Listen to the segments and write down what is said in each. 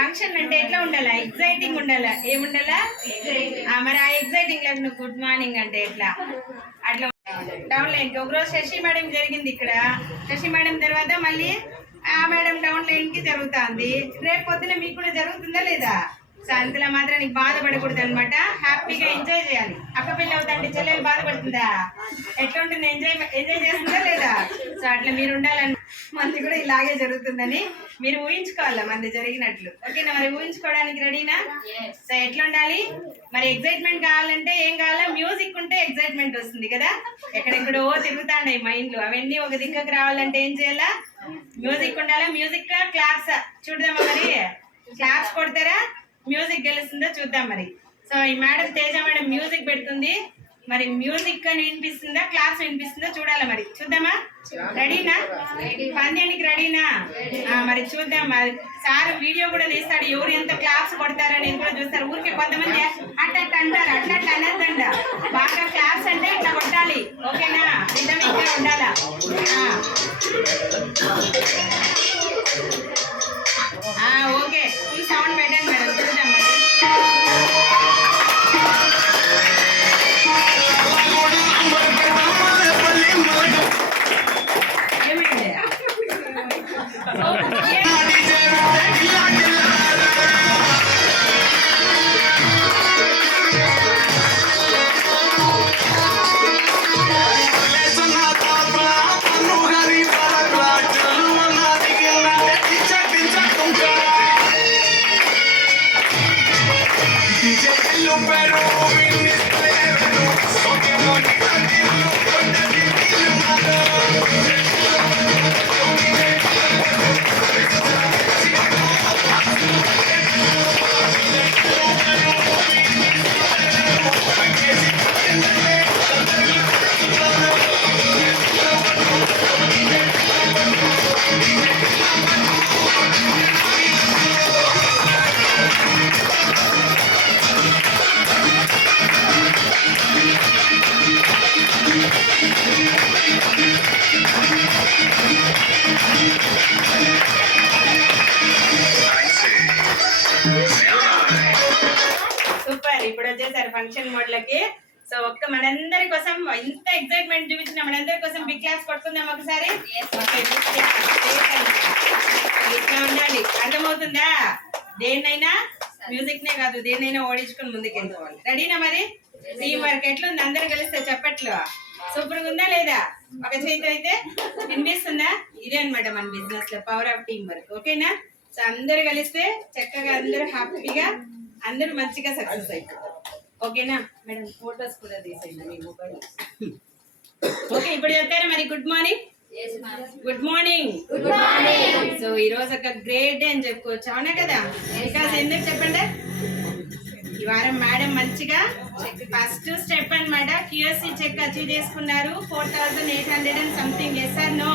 Function అంటే ఎట్లా ఉండాలా? ఎగ్జైటింగ్ ఉండాలా? ఏముండాలా? మరి ఆ ఎగ్జైటింగ్ లో నువ్వు గుడ్ మార్నింగ్ అంటే ఎట్లా? అట్లా డౌన్ లైన్ కి ఒకరోజు శశి మేడం జరిగింది ఇక్కడ. శశి మేడం తర్వాత మళ్ళీ ఆ మేడం డౌన్ లైన్ కి జరుగుతుంది. రేపు పొద్దున మీకు కూడా జరుగుతుందా లేదా? సో అంతలా మాత్రం నీకు బాధపడకూడదు అనమాట. హ్యాపీగా ఎంజాయ్ చేయాలి. అక్క పిల్ల అవుతాంటే చెల్లెలు బాధపడుతుందా? ఎట్లా ఉంటుంది? ఎంజాయ్ చేస్తుందా లేదా? సో అట్లా మీరు ఉండాలని మంది కూడా ఇలాగే జరుగుతుందని మీరు ఊహించుకోవాలా మంది జరిగినట్లు. ఓకేనా? మరి ఊహించుకోవడానికి రెడీనా? సో ఎట్లా ఉండాలి మరి? ఎగ్జైట్మెంట్ కావాలంటే ఏం కావాలా? మ్యూజిక్ ఉంటే ఎగ్జైట్మెంట్ వస్తుంది కదా. ఎక్కడెక్కడో తిరుగుతాండాయి మైండ్లు, అవన్నీ ఒక దిక్కకు రావాలంటే ఏం చేయాలా? మ్యూజిక్ ఉండాలా. మ్యూజిక్ క్లాప్స్ చూడదామా? మరి క్లాప్స్ కొడతారా? మ్యూజిక్ గెలుస్తుందో చూద్దాం మరి. సో ఈ మేడం తేజ మేడం మ్యూజిక్ పెడుతుంది. మరి మ్యూజిక్ అని వినిపిస్తుందా, క్లాప్స్ వినిపిస్తుందో చూడాలి. మరి చూద్దామా? రెడీనా? పంద్యానికి రెడీనా? మరి చూద్దాం. మరి సార్ వీడియో కూడా తీస్తాడు, ఎవరు ఎంత క్లాప్స్ కొడతారని కూడా చూస్తారు. ఊరికే కొంతమంది అట్ట అంటారు, అట్లా అనద్దంట. బాగా క్లాప్స్ అంటే ఇట్లా కొట్టాలి. ఓకేనా? రిథమిక్ గా ఉండాలా. ఓకే, ఫుల్ సౌండ్ పెట్టండి మేడం. చూద్దాం మరి. సూపర్. ఇప్పుడు వచ్చేసారు ఫంక్షన్ మోడ్లకి. సో ఒక్క మనందరి కోసం ఇంత ఎక్సైట్మెంట్ చూపించిన మనందరి కోసం బిగ్ క్లాస్ కొడుతుందాం ఒకసారి. ఇట్లా ఉండాలి. అర్థమవుతుందా? దేన్నైనా మ్యూజిక్ నే కాదు, దేన్నైనా ఓడించుకుని ముందుకు వెళ్ళిపోవాలి. రెడీనా? మరి టీం వర్క్ ఎట్లుంది? అందరు కలిస్తే చెప్పట్లు సూపర్ గా ఉందా లేదా? ఒక చేతి అయితే వినిపిస్తుందా? ఇదే అనమాట మన బిజినెస్ లో పవర్ ఆఫ్ టీం వర్క్. ఓకేనా? సో అందరు కలిస్తే చక్కగా అందరూ హ్యాపీగా అందరూ మంచిగా సక్సెస్ అయిపోతారు. ఓకేనా మేడం? ఫోటోస్ కూడా తీసేయండి మీ మొబైల్. ఓకే, ఇప్పుడు చెప్తారా మరి? Good morning. Good morning. So ఈ రోజు ఒక గ్రేట్ డే అని చెప్పుకోవచ్చు, అవునా కదా? బికాస్ ఎందుకు చెప్పండి, ఈ వారం మేడం మంచిగా ఫస్ట్ స్టెప్ అనమాట QSC చెక్ అచీవ్ చేసుకున్నారు. 4800 and something. Yes or no?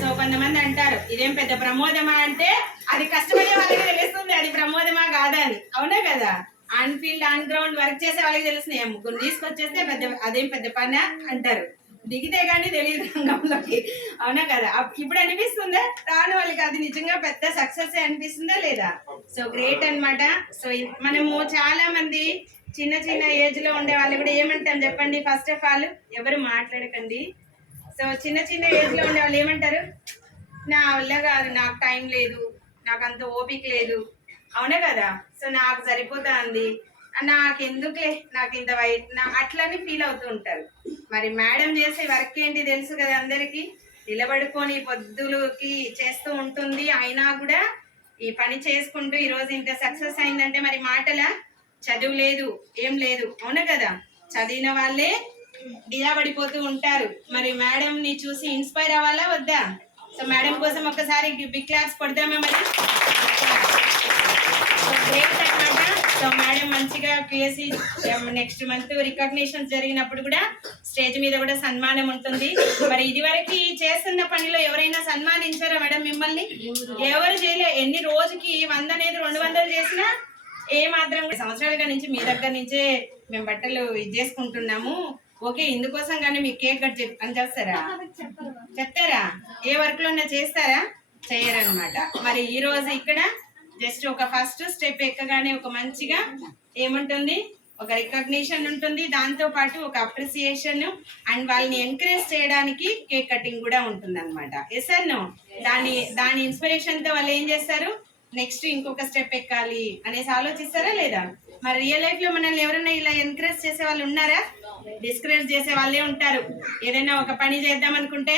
So కొంతమంది అంటారు ఇదేం పెద్ద ప్రమోదమా అంటే, అది కష్టపడే వాళ్ళకి తెలుస్తుంది అది ప్రమోదమా కాదా అని. అవునా కదా? On field on ground work చేసే వాళ్ళకి తెలుస్తుంది. ముగ్గురు తీసుకొచ్చేస్తే పెద్ద అదేం పెద్ద పని అంటారు, దిగితే కానీ తెలియదు రంగంలోకి. అవునా కదా? ఇప్పుడు అనిపిస్తుందా రాని వాళ్ళకి అది నిజంగా పెద్ద సక్సెస్ అనిపిస్తుందా లేదా? సో గ్రేట్ అనమాట. సో మనము చాలా మంది చిన్న చిన్న ఏజ్ లో ఉండే వాళ్ళు కూడా ఏమంటాం చెప్పండి? ఫస్ట్ ఆఫ్ ఆల్ ఎవరు మాట్లాడకండి. సో చిన్న చిన్న ఏజ్ లో ఉండే వాళ్ళు ఏమంటారు? నా వల్ల కాదు, నాకు టైం లేదు, నాకు అంత ఓపిక లేదు. అవునా కదా? సో నాకు సరిపోతుంది, నాకెందుకులే, నాకు ఇంత అట్లని ఫీల్ అవుతూ ఉంటారు. మరి మేడం చేసే వర్క్ ఏంటి తెలుసు కదా అందరికి. నిలబడుకొని పొద్దులకి చేస్తూ ఉంటుంది. అయినా కూడా ఈ పని చేసుకుంటూ ఈరోజు ఇంత సక్సెస్ అయిందంటే మరి మాటల చదువు లేదు, ఏం లేదు. అవునా కదా? చదివిన వాళ్ళే డియా పడిపోతూ ఉంటారు. మరి మేడం ని చూసి ఇన్స్పైర్ అవ్వాలా వద్దా? సో మేడం కోసం ఒకసారి బిగ్ క్లాస్ కొడదామా మరి? గ్రేట్ అన్నమాట. సో మేడం మంచిగా QSC నెక్స్ట్ మంత్ రికగ్నిషన్స్ జరిగినప్పుడు కూడా స్టేజ్ మీద కూడా సన్మానం ఉంటుంది. మరి ఇది వరకు చేస్తున్న పనిలో ఎవరైనా సన్మానించారా మేడం మిమ్మల్ని? ఎవరు చేయలే. ఎన్ని రోజుకి 100 అనేది 200 చేసినా ఏ మాత్రం సంవత్సరాలుగా నుంచి మీ దగ్గర నుంచే మేము బట్టలు ఇది చేసుకుంటున్నాము. ఓకే, ఇందుకోసం కానీ మీకు కేక్ కట్ అని చేస్తారా? చెప్తారా? ఏ వర్క్ లో చేస్తారా? చేయరనమాట. మరి ఈ రోజు ఇక్కడ జస్ట్ ఒక ఫస్ట్ స్టెప్ ఎక్కగానే ఒక మంచిగా ఏముంటుంది, ఒక రికగ్నిషన్ ఉంటుంది, దాంతో పాటు ఒక అప్రిసియేషన్ అండ్ వాళ్ళని ఎంకరేజ్ చేయడానికి కేక్ కటింగ్ కూడా ఉంటుంది అనమాట. ఎస్ సార్ నో, దాని ఇన్స్పిరేషన్ తో వాళ్ళు ఏం చేస్తారు, నెక్స్ట్ ఇంకొక స్టెప్ ఎక్కాలి అనేసి ఆలోచిస్తారా లేదా? మరి రియల్ లైఫ్ లో మనల్ని ఎవరైనా ఇలా ఎంకరేజ్ చేసే వాళ్ళు ఉన్నారా? డిస్కరేజ్ చేసే వాళ్ళే ఉంటారు. ఏదైనా ఒక పని చేద్దాం అనుకుంటే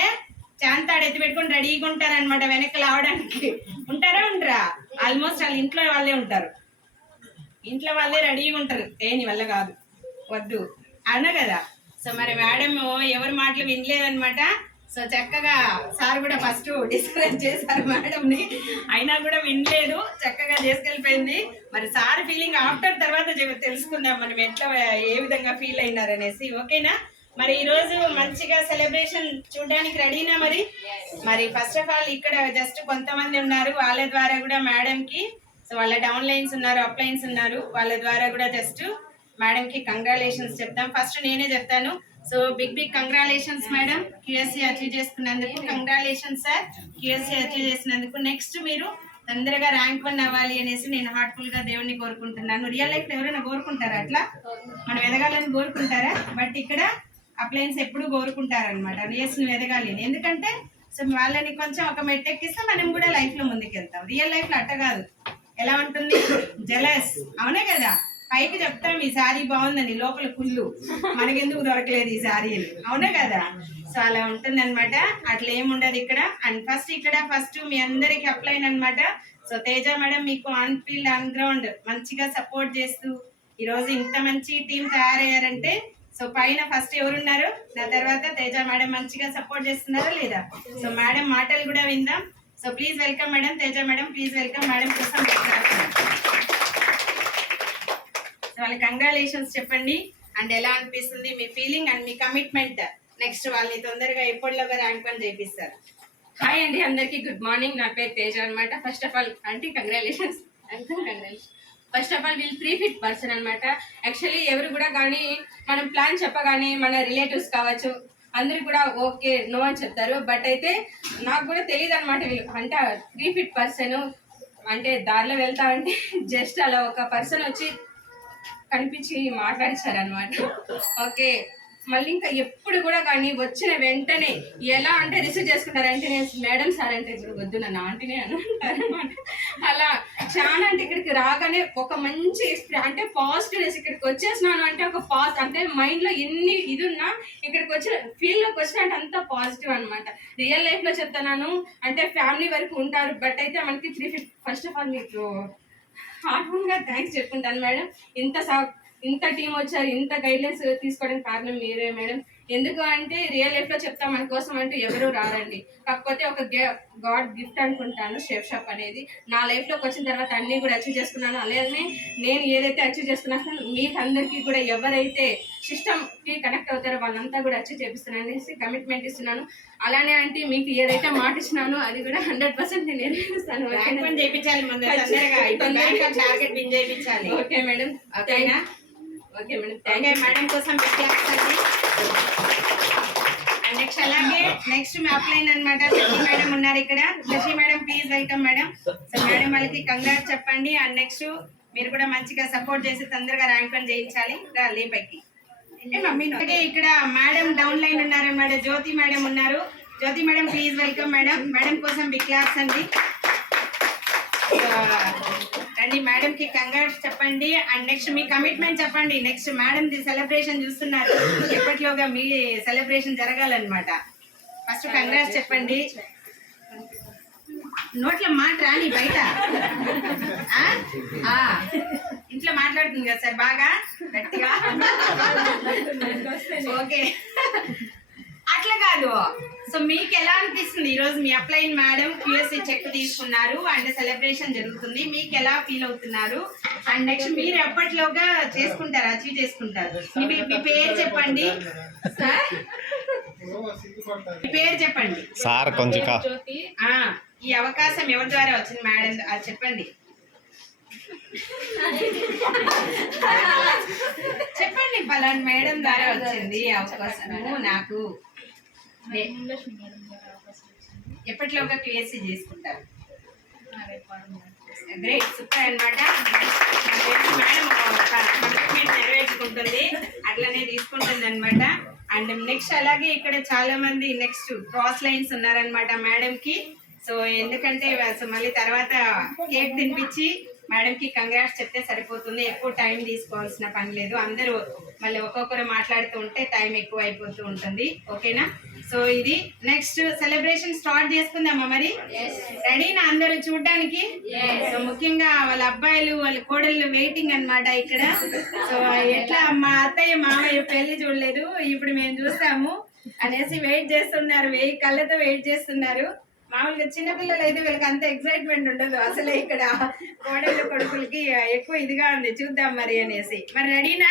చాంతాడు ఎత్తి పెట్టుకొని రెడీగా ఉంటారు అనమాట వెనక్కి లావడానికి. ఉంటారా ఉండరా? ఆల్మోస్ట్ వాళ్ళ ఇంట్లో వాళ్ళే ఉంటారు, ఇంట్లో వాళ్ళే రెడీగా ఉంటారు. నీ వల్ల కాదు, వద్దు అన్నా కదా. సో మరి మేడం ఎవరి మాటలు వినలేదనమాట. సో చక్కగా సార్ కూడా ఫస్ట్ డిస్కరేజ్ చేశారు మేడంని, అయినా కూడా వినలేదు, చక్కగా చేసుకెళ్ళిపోయింది. మరి సార్ ఫీలింగ్ ఆఫ్టర్ తర్వాత తెలుసుకుందాం మనం ఎట్లా ఏ విధంగా ఫీల్ అయినారనేసి. ఓకేనా? మరి ఈ రోజు మంచిగా సెలబ్రేషన్ చూడడానికి రెడీనా? మరి ఫస్ట్ ఆఫ్ ఆల్ ఇక్కడ జస్ట్ కొంతమంది ఉన్నారు, వాళ్ళ ద్వారా కూడా మేడం కి, సో వాళ్ళ డౌన్ లైన్స్ ఉన్నారు, అప్ లైన్స్ ఉన్నారు, వాళ్ళ ద్వారా కూడా జస్ట్ మేడం కి కంగ్రాచులేషన్స్ చెప్తాం. ఫస్ట్ నేనే చెప్తాను. So big congratulations madam, QSC achieve చేసుకున్నందుకు. కంగ్రాచులేషన్స్ సార్, QSC అచీవ్ చేసినందుకు. నెక్స్ట్ మీరు తొందరగా ర్యాంక్ 1 అవ్వాలి అనేసి నేను హార్ట్ఫుల్ గా దేవుణ్ణి కోరుకుంటున్నాను. రియల్ లైఫ్ ఎవరైనా కోరుకుంటారా అట్లా? మనం ఎదగాలని కోరుకుంటారా? బట్ ఇక్కడ అప్లయన్స్ ఎప్పుడు కోరుకుంటారనమాట, రియల్స్ నువ్వు ఎదగాలి. ఎందుకంటే సో వాళ్ళని కొంచెం ఒక మెట్టెక్కిస్తే మనం కూడా లైఫ్ లో ముందుకెళ్తాం. రియల్ లైఫ్ లో అట్ట కాదు, ఎలా ఉంటుంది, జలస్. అవునే కదా, పైకి చెప్తాం ఈ శారీ బాగుందని, లోపల కుళ్ళు మనకెందుకు దొరకలేదు ఈ శారీ అని. అవునే కదా? సో అలా ఉంటుంది అనమాట. అట్లా ఏముండదు ఇక్కడ. అండ్ ఫస్ట్ మీ అందరికి అప్లైన్ అనమాట. సో తేజ మేడం మీకు ఆన్ ఫీల్డ్ ఆన్ గ్రౌండ్ మంచిగా సపోర్ట్ చేస్తూ ఈ రోజు ఇంత మంచి టీం తయారయ్యారంటే, సో పైన ఫస్ట్ ఎవరున్నారు, నా తర్వాత తేజ మేడం మంచిగా సపోర్ట్ చేస్తున్నారా లేదా? సో మేడం మాటలు కూడా విందాం. So please welcome madam, Teja madam please welcome. Madam కోసం వాళ్ళ కంగ్రాచులేషన్స్ చెప్పండి అండ్ ఎలా అనిపిస్తుంది మీ ఫీలింగ్ అండ్ మీ కమిట్మెంట్. నెక్స్ట్ వాళ్ళని తొందరగా ఎప్పటిలోగా ర్యాంక్ 1 చేపిస్తారు. హాయ్ అండి, అందరికి గుడ్ మార్నింగ్. నా పేరు తేజ అనమాట. ఫస్ట్ ఆఫ్ ఆల్ అంటే కంగ్రాచులేషన్స్. ఫస్ట్ ఆఫ్ ఆల్ వీళ్ళు 3 ఫిట్ పర్సన్ అనమాట. యాక్చువల్లీ ఎవరు కూడా కానీ మనం ప్లాన్ చెప్పగానే మన రిలేటివ్స్ కావచ్చు అందరు కూడా ఓకే నో అని చెప్తారు. బట్ అయితే నాకు కూడా తెలియదు అనమాట వీళ్ళు అంటే 3 ఫిట్ పర్సన్ అంటే దారిలో వెళ్తా అంటే జస్ట్ అలా ఒక పర్సన్ వచ్చి కనిపించి మాట్లాడిస్తారనమాట. ఓకే, మళ్ళీ ఇంకా ఎప్పుడు కూడా కానీ వచ్చిన వెంటనే ఎలా అంటే రిసీవ్ చేసుకుంటారంటే నేను మేడం సార్ అంటే ఇప్పుడు వద్దు నన్ను ఆంటీనే అని అంటారనమాట. అలా చాలా అంటే ఇక్కడికి రాగానే ఒక మంచి అంటే పాజిటివ్నెస్, ఇక్కడికి వచ్చేసినాను అంటే ఒక అంటే మైండ్లో ఎన్ని ఇది ఉన్నా ఇక్కడికి వచ్చిన ఫీల్డ్లోకి వచ్చిన అంటే అంత పాజిటివ్ అనమాట. రియల్ లైఫ్లో చెప్తున్నాను అంటే ఫ్యామిలీ వరకు ఉంటారు, బట్ అయితే మనకి 3 ఫిట్. ఫస్ట్ ఆఫ్ ఆల్ మీకు హార్ట్ఫుల్గా థ్యాంక్స్ చెప్పుకుంటాను మేడం. ఇంత టీం వచ్చారు, ఇంత గైడ్లైన్స్ తీసుకోవడానికి కారణం మీరే మేడం. ఎందుకు అంటే రియల్ లైఫ్లో చెప్తా మన కోసం అంటే ఎవరు రారండి. కాకపోతే ఒక గాడ్ గిఫ్ట్ అనుకుంటాను షెఫ్ షాప్ అనేది. నా లైఫ్లోకి వచ్చిన తర్వాత అన్నీ కూడా అచీవ్ చేసుకున్నాను. అలానే నేను ఏదైతే అచీవ్ చేసుకున్నానో మీకు అందరికీ కూడా ఎవరైతే సిస్టమ్కి కనెక్ట్ అవుతారో వాళ్ళంతా కూడా అచీవ్ చేపిస్తున్నాను అనేసి కమిట్మెంట్ ఇస్తున్నాను. అలానే అంటే మీకు ఏదైతే మాట ఇచ్చినానో అది కూడా 100% నేను నెరవేరుస్తాను. ఓకే మేడం, ఓకేనా? Okay madam, thank you madam కోసం. నెక్స్ట్ అలాగే నెక్స్ట్ మీ అప్లైన్ అనమాట శశి మేడం ఉన్నారు ఇక్కడ. Shashi madam please welcome madam. So madam వాళ్ళకి కంగ్రాట్స్ చెప్పండి. అండ్ నెక్స్ట్ మీరు కూడా మంచిగా సపోర్ట్ చేసి తొందరగా ర్యాంక్ 1 చేయించాలి. లేపైకి అలాగే ఇక్కడ మేడం డౌన్ లైన్ ఉన్నారన్నమాట. జ్యోతి మేడం ఉన్నారు. Jyothi madam please welcome madam. Madam కోసం బిగ్ క్లాస్ అండి. రండి మేడం కి కంగ్రాట్స్ చెప్పండి. అండ్ నెక్స్ట్ మీ కమిట్మెంట్ చెప్పండి. నెక్స్ట్ మేడం ది సెలబ్రేషన్ చూస్తున్నారు, ఎప్పటిలోగా మీ సెలబ్రేషన్ జరగాలన్నమాట. ఫస్ట్ కంగ్రాట్స్ చెప్పండి. నోట్లో మాట రాని బయట ఇంట్లో మాట్లాడుతుంది కదా సార్ బాగా గట్టిగా. ఓకే అట్లా కాదు. సో మీకు ఎలా అనిపిస్తుంది ఈరోజు మీ అప్లైన్ మేడం QSC చెక్ తీసుకున్నారు అండ్ సెలబ్రేషన్ జరుగుతుంది, మీకు ఎలా ఫీల్ అవుతున్నారు? అండ్ నెక్స్ట్ మీరు ఎప్పటిలోగా చేసుకుంటారు, అచీవ్ చేసుకుంటారు? మీ పేరు చెప్పండి సార్, మీ పేరు చెప్పండి సార్. కొంచెం ఈ అవకాశం ఎవరి ద్వారా వచ్చింది మేడం అది చెప్పండి. చెప్పండి పలానా మేడం ద్వారా వచ్చింది అవకాశము నాకు. ఎప్పటిలోగా QSC చేసుకుంటారు? గ్రేట్, సూపర్ అనమాట. మేడం కమిట్మెంట్ నెరవేర్చుకుంటుంది, అట్లనే తీసుకుంటుంది అనమాట. అండ్ నెక్స్ట్ అలాగే ఇక్కడ చాలా మంది నెక్స్ట్ క్రాస్ లైన్స్ ఉన్నారనమాట మేడం కి. సో ఎందుకంటే మళ్ళీ తర్వాత కేక్ తినిపించి మేడం కి కంగ్రాట్స్ చెప్తే సరిపోతుంది, ఎక్కువ టైం తీసుకోవాల్సిన పని లేదు. అందరూ మళ్ళీ ఒక్కొక్కరు మాట్లాడుతూ ఉంటే టైం ఎక్కువ అయిపోతూ ఉంటుంది. ఓకేనా? సో ఇది నెక్స్ట్ సెలబ్రేషన్ స్టార్ట్ చేసుకుందామా మరి? రెడీనా అందరూ చూడడానికి? సో ముఖ్యంగా వాళ్ళ అబ్బాయిలు వాళ్ళ కోడళ్ళు వెయిటింగ్ అన్నమాట ఇక్కడ. సో ఎట్లా మా అత్తయ్య మామయ్య పెళ్లి చూడలేదు, ఇప్పుడు మేము చూస్తాము అనేసి వెయిట్ చేస్తున్నారు, 1000 కళ్ళతో వెయిట్ చేస్తున్నారు. మామూలుగా చిన్నపిల్లలు అయితే వీళ్ళకి అంత ఎక్సైట్మెంట్ ఉండదు, అసలే ఇక్కడ కోడళ్ళు కొడుకులకి ఎక్కువ ఇదిగా ఉంది, చూద్దాం మరి అనేసి. మరి రెడీనా?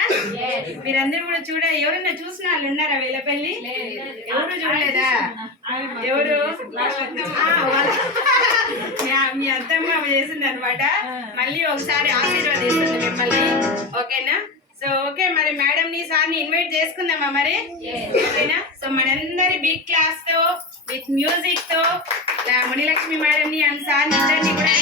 మీరందరూ కూడా ఎవరైనా చూసిన వాళ్ళు ఉన్నారా వీళ్ళ పెళ్లి? ఎవరు చూడలేదా? ఎవరు? మీ అత్తమ్మ చేసింది అనమాట. మళ్ళీ ఒకసారి ఆశీర్వాదిస్తుంది మిమ్మల్ని. ఓకేనా? సో ఓకే, మరి మేడం ని సార్ ని ఇన్వైట్ చేసుకుందామా మరి? ఓకేనా? సో మనందరి బిగ్ క్లాస్ తో విత్ మ్యూజిక్ తో మునిలక్ష్మి మేడం ని అండ్ సార్ ని ఇద్దరిని కూడా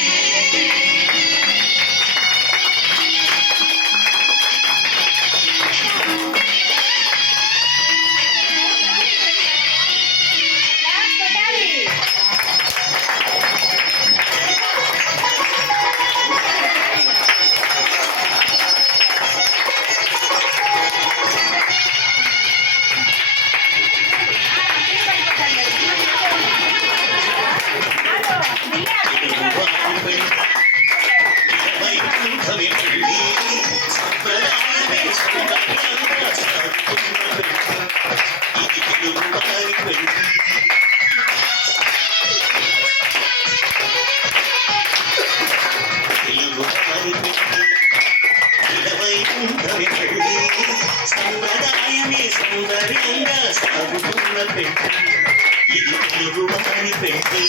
సంప్రదాయమే సౌందర్యంగా సాగుతున్న పెట్టి ఇది తెలుగు వారి పెట్టి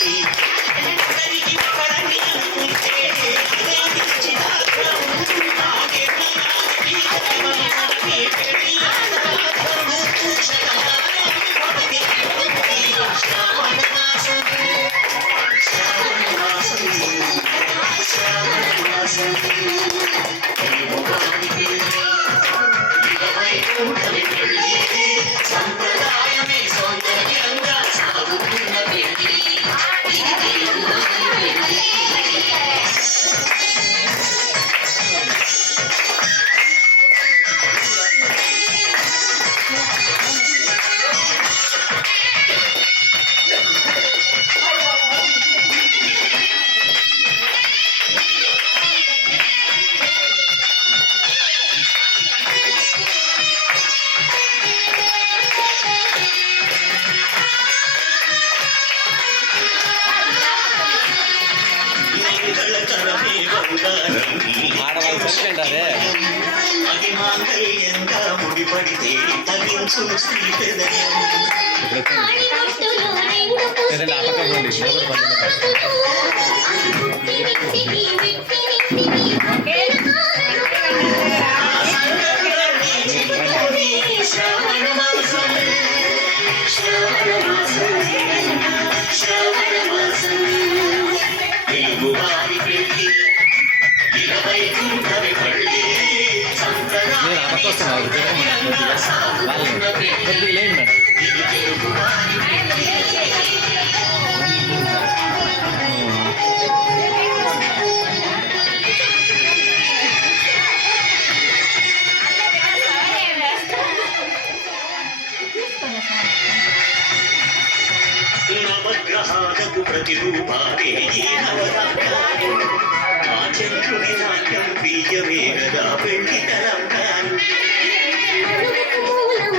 సంప్రదాయమే సౌందర్యంగా సాగుతున్న పెట్టి ఆడవాళ్ళు సస్పెండ్ అదే అది మాంగళ్యంగా ముడిపడితే తగించు శ్రీహృదయం ఏదైనా ఆపకపోండి శ్రావణ మాసం తెలుగు వారి పెట్టి 20 కుంఠవి పళ్ళి సంప్రదాయంగా సాగుతున్న పెట్టి లేదు ఇది తెలుగు వారి పెట్టి నవగ్రహాలకు ప్రతిరూపాలే ఈ నవరాత్రాలు ఆ చంద్రుని నాట్యం బీజమే గదా పెళ్లి తరంగాలు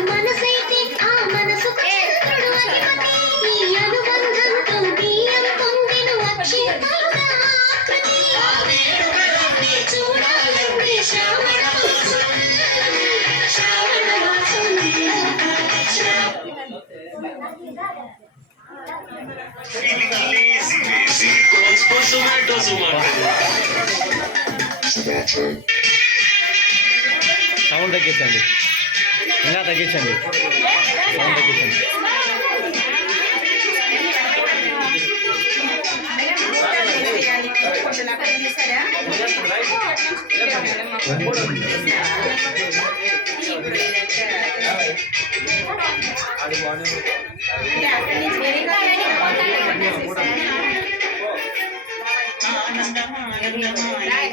మనసైతే ఆ మనసుకు చంద్రుడు అధిపతి ఈ అనుబంధంతో బియ్యం పొందెను అక్షింతలుగా ఆకృతి ఆ వేడుకలన్నీ చూడాలంటే శ్రావణ మాసం సౌండ్ తగ్గించండి, ఇంకా తగ్గించండి, సౌండ్ తగ్గించండి. కొంచెం ఇప్పుడు అంటే అక్కడి నుంచి వేరే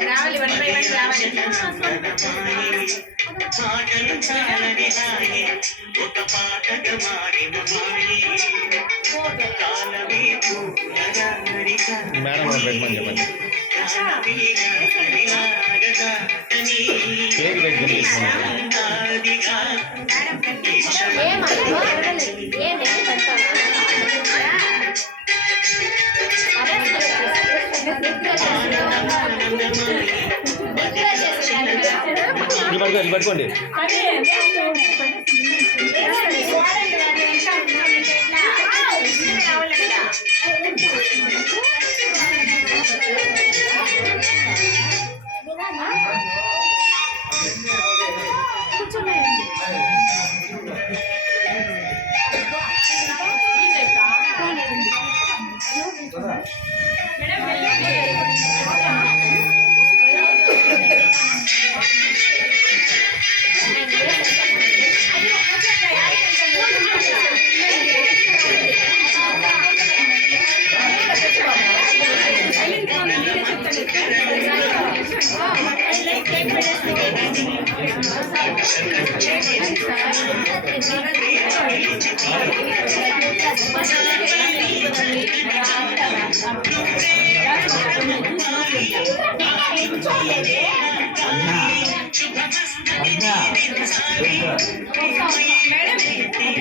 రావాలి 1 by 1 రావాలి. పాటలు చాలని హాయి ఒక పాటగా మారిన మాయి కాలమే పూలగారిక మేడం పెట్టమని చెప్పండి. కేక్ దగ్గర ఇది పట్టుకోండి.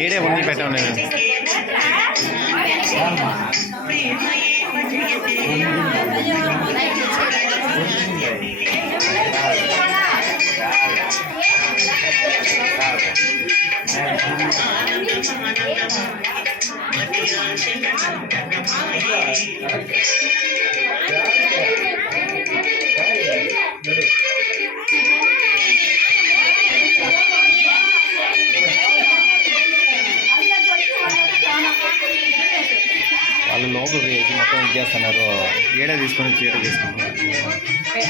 ఏడే ఉంది పెట్టండి. వాళ్ళు లోపల వేసి మొత్తం ఇది చేస్తున్నారు. ఏడే తీసుకొని చీర తీసుకున్నారు.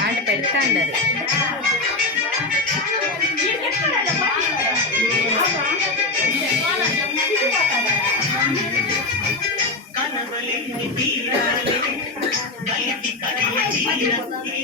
అంటే పెడతా అన్నారు. కలవలేని తీరాలే బయటి కదిలి తీరాలే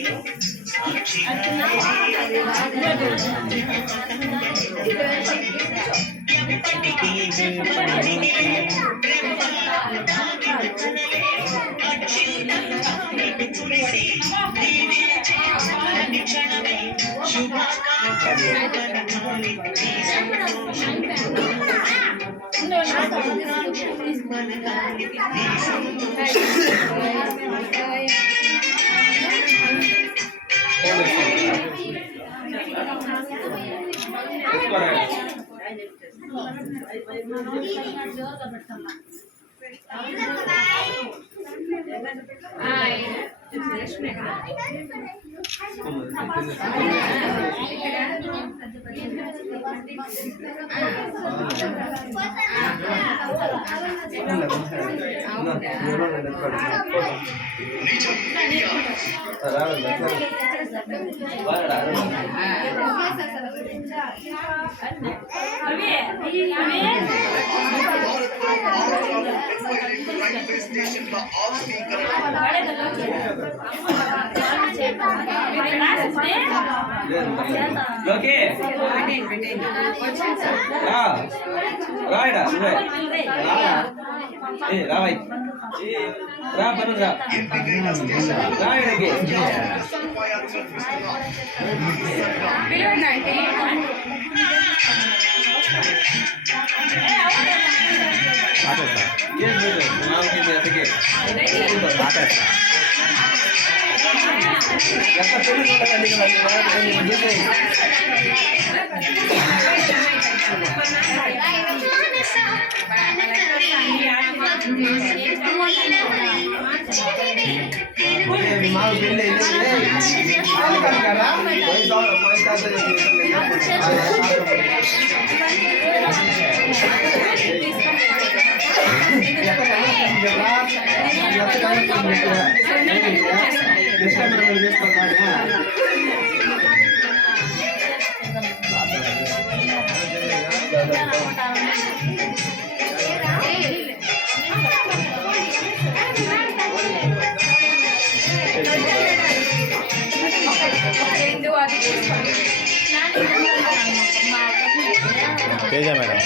తేజ మేడం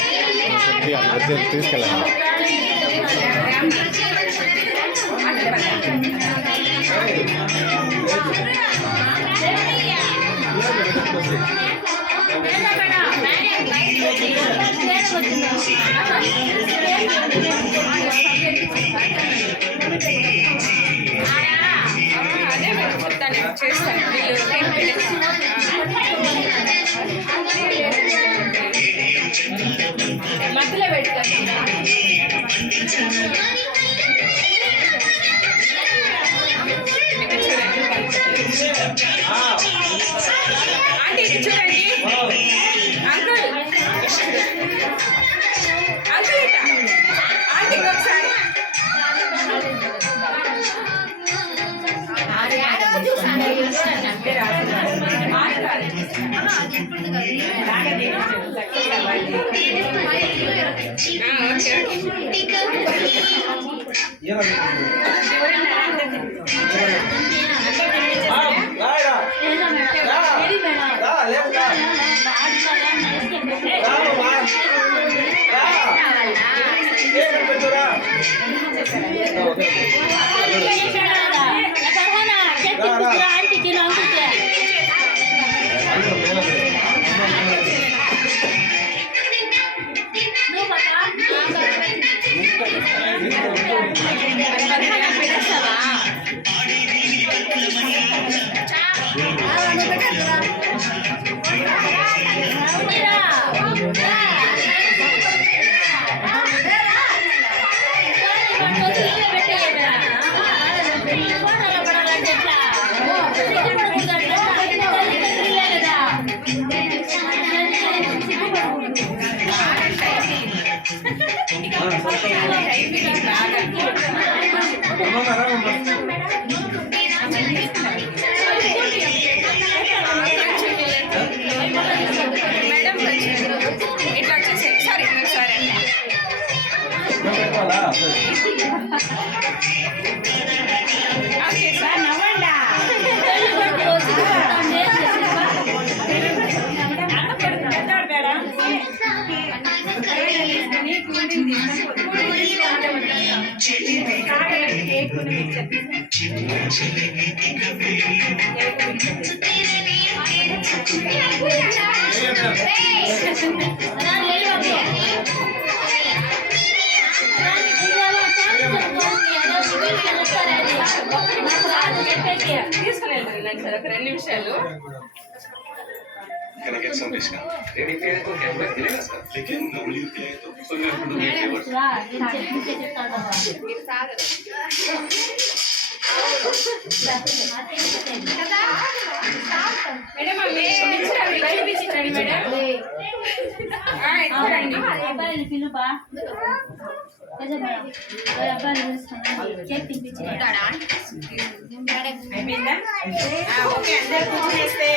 కొద్దిగా తీసుకెళ్ళండి. అదే మేడం చెప్తాను, చేస్తాను. మధ్యలో పెడతాను. ఆంటీ చూడండి, అంకుల్ అంకుల్ ఇట్లా ఆంటీ ఒకసారి మేడం ఇట్లా వచ్చేసి సారీ సరే ఓకే సార్ నవ్వండా తీసుకుని వెళ్తాను సార్ ఒక 2 నిమిషాలు. Can I get some discount? Any pay to get back in us? लेकिन normally pay तो so you have to do it favors. Madam చూపించండి మేడం. అబ్బాయిలు పిలుపా అయిపోయిందా? ఓకే అందరు కూర్చునేస్తే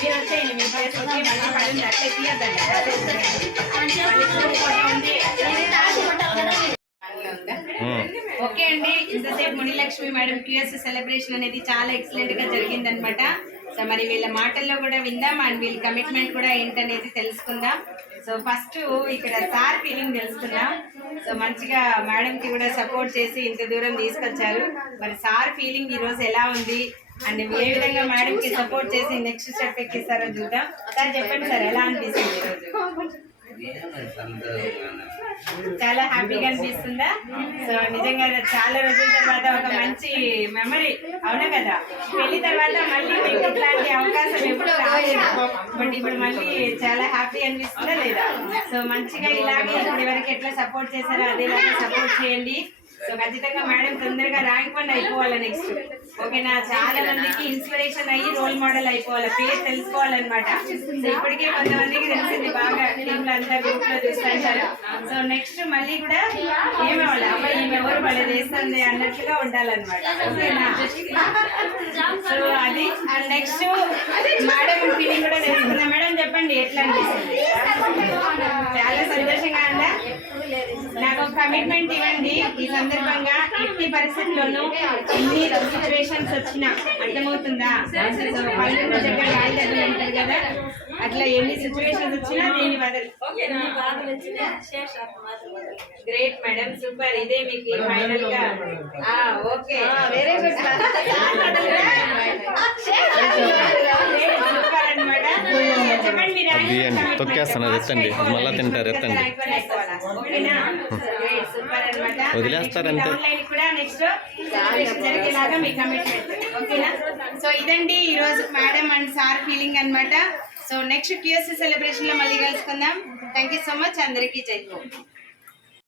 మీరు వచ్చేయండి. మీ ప్లేస్ వచ్చి మళ్ళీ పడింది అట్లే తీయద్దండి. ఓకే అండి, ఇంతసేపు మునిలక్ష్మి మేడం క్యూఎస్ సెలబ్రేషన్ అనేది చాలా ఎక్సలెంట్ గా జరిగిందనమాట. సో మరి వీళ్ళ మాటల్లో కూడా విందాం అండ్ వీళ్ళ కమిట్మెంట్ కూడా ఏంటనేది తెలుసుకుందాం. సో ఫస్ట్ ఇక్కడ సార్ ఫీలింగ్ తెలుసుకుందాం. సో మంచిగా మేడం కి కూడా సపోర్ట్ చేసి ఇంత దూరం తీసుకొచ్చారు. మరి సార్ ఫీలింగ్ ఈ రోజు ఎలా ఉంది అండ్ ఏ విధంగా మేడం కి సపోర్ట్ చేసి నెక్స్ట్ స్టెప్ ఎక్కిస్తారో చూద్దాం. సార్ చెప్పండి సార్, ఎలా అనిపిస్తుంది ఈరోజు? చాలా హ్యాపీగా అనిపిస్తుందా? సో నిజంగా చాలా రోజుల తర్వాత ఒక మంచి మెమరీ, అవునా కదా? పెళ్లి తర్వాత మళ్ళీ మీకు ఇట్లాంటి అవకాశం ఎప్పుడు రాలేదు, బట్ ఇప్పుడు మళ్ళీ చాలా హ్యాపీ అనిపిస్తుందా లేదా? సో మంచిగా ఇలాగే ఇప్పుడు వరకు ఎట్లా సపోర్ట్ చేశారో అదేలాగా సపోర్ట్ చేయండి. సో ఖచ్చితంగా మేడం తొందరగా ర్యాంక్ 1 అయిపోవాలి నెక్స్ట్, ఓకేనా? చాలా మందికి ఇన్స్పిరేషన్ అయ్యి రోల్ మోడల్ అయిపోవాలి, పేరు తెలుసుకోవాలన్నమాట. సో ఇప్పటికే కొంతమందికి తెలిసింది బాగా, టీంలో అంతా గ్రూప్ లో చూస్తుంటారు. సో నెక్స్ట్ మళ్ళీ కూడా ఏమవ్వాలి, అబ్బాయి ఈమె ఎవరు భలే చేస్తుంది అన్నట్లుగా ఉండాలన్నమాట, ఓకేనా? సో అది అండ్ నెక్స్ట్ మేడం ఫీలింగ్ కూడా తెలుసుకుందాం. మేడం చెప్పండి ఎట్లా అనిపిస్తుంది? చాలా సంతోషంగా ఉందా? నాకు కమిట్మెంట్ ఇవ్వండి ఈ సందర్భంగా ఎట్టి పరిస్థితుల్లోనూ ఎన్ని సిచ్యువేషన్స్ వచ్చినా అర్థమవుతుందా సో పల్లెన్న దగ్గర రాయి దగ్గర ఉంటారు కదా అట్లా ఎన్ని సిచ్యువేషన్స్ వచ్చినా దీన్ని వదలు గ్రేట్ మేడం సూపర్ ఇదే మీకు ఫైనల్ గా ఓకే వెరీ గుడ్ సూపర్ అన్నమాట చెప్పండి మీరు తీయండి, తొక్కేస్తున్నారు, ఎత్తండి. మళ్ళా తింటారు, ఎత్తండి. ఓకేనా గ్రేట్ సూపర్ అన్నమాట వదిలేస్తారంతే. ఆన్లైన్ కూడా నెక్స్ట్ సెలబ్రేషన్ జరిగేలాగా మీ కమిట్మెంట్ ఓకేనా సో ఇదండి ఈ రోజు మేడం అండ్ సార్ ఫీలింగ్ అన్నమాట సో నెక్స్ట్ QSC సెలబ్రేషన్ లో మళ్ళీ కలుసుకుందాం థ్యాంక్ యూ సో మచ్ అందరికీ జై హింద్